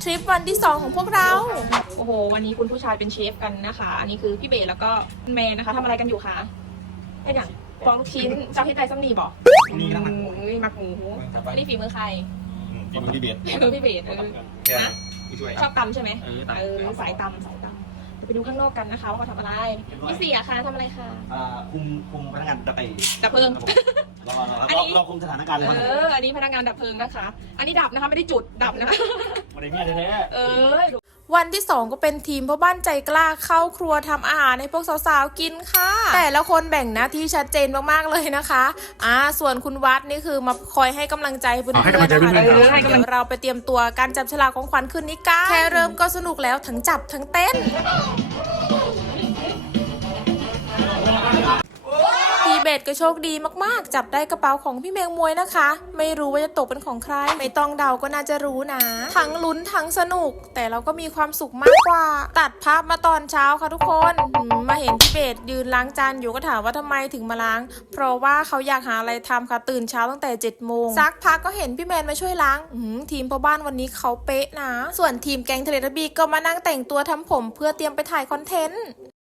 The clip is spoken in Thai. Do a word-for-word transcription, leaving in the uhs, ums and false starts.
ทริปวันที่สองของพวกเราโอ้โหวันนี้คุณผู้ชายเป็นเชฟกันนะคะอันนี้คือพี่เบสแล้วก็คุณแมนนะคะทำอะไรกันอยู่คะเป็นอย่างฟองลูกชิ้นเจ้าเฮ็ดไรซ้ำนีบอกนี่ก็ต้องหมักหมูเอ้ยหมักหมูอันนี้ฝีมือใครฝีมือพี่เบียดฝีมือพี่เบสเออแค่ผู้ช่วยชอบตำใช่ไหมเออตำเออสายตำสายตำเดี๋ยวไปดูข้างนอกกันนะคะว่าเขาทำอะไรพี่เสียคะทำอะไรคะอ่าคุมคุมพนักงานดับไอ้ดับเพลิงรอรอรอคุมสถานการณ์เลยเอออันนี้พนักงานดับเพลิงนะคะ อันนี้ดับนะคะไม่ได้จุดดับนะคะมาในเมียแท้เออวันที่สองก็เป็นทีมพ่อบ้านใจกล้าเข้าครัวทำอาหารให้พวกสาวๆกินค่ะ แต่ละคนแบ่งหน้าที่ชัดเจนมากๆเลยนะคะอ่าส่วนคุณวัดนี่คือมาคอยให้กำลังใจเพื่อนๆนะคะเดี๋ยวเราไปเตรียมตัวการจับฉลากของขวัญคืนนี้กันแค่เริ่มก็สนุกแล้วทั้งจับทั้งเต้นพี่เบสก็โชคดีมากๆจับได้กระเป๋าของพี่แมงมวยนะคะไม่รู้ว่าจะตกเป็นของใครไม่ต้องเดาก็น่าจะรู้นะทั้งลุ้นทั้งสนุกแต่เราก็มีความสุขมากกว่าตัดภาพมาตอนเช้าค่ะทุกคนมาเห็นพี่เบสยืนล้างจานอยู่ก็ถามว่าทำไมถึงมาล้างเพราะว่าเขาอยากหาอะไรทำค่ะตื่นเช้าตั้งแต่เจ็ดโมงสักพักก็เห็นพี่แมนมาช่วยล้างทีมพ่อบ้านวันนี้เขาเป๊ะนะส่วนทีมแก๊งทะเลทับบี้ก็มานั่งแต่งตัวทำผมเพื่อเตรียมไปถ่ายคอนเทนต์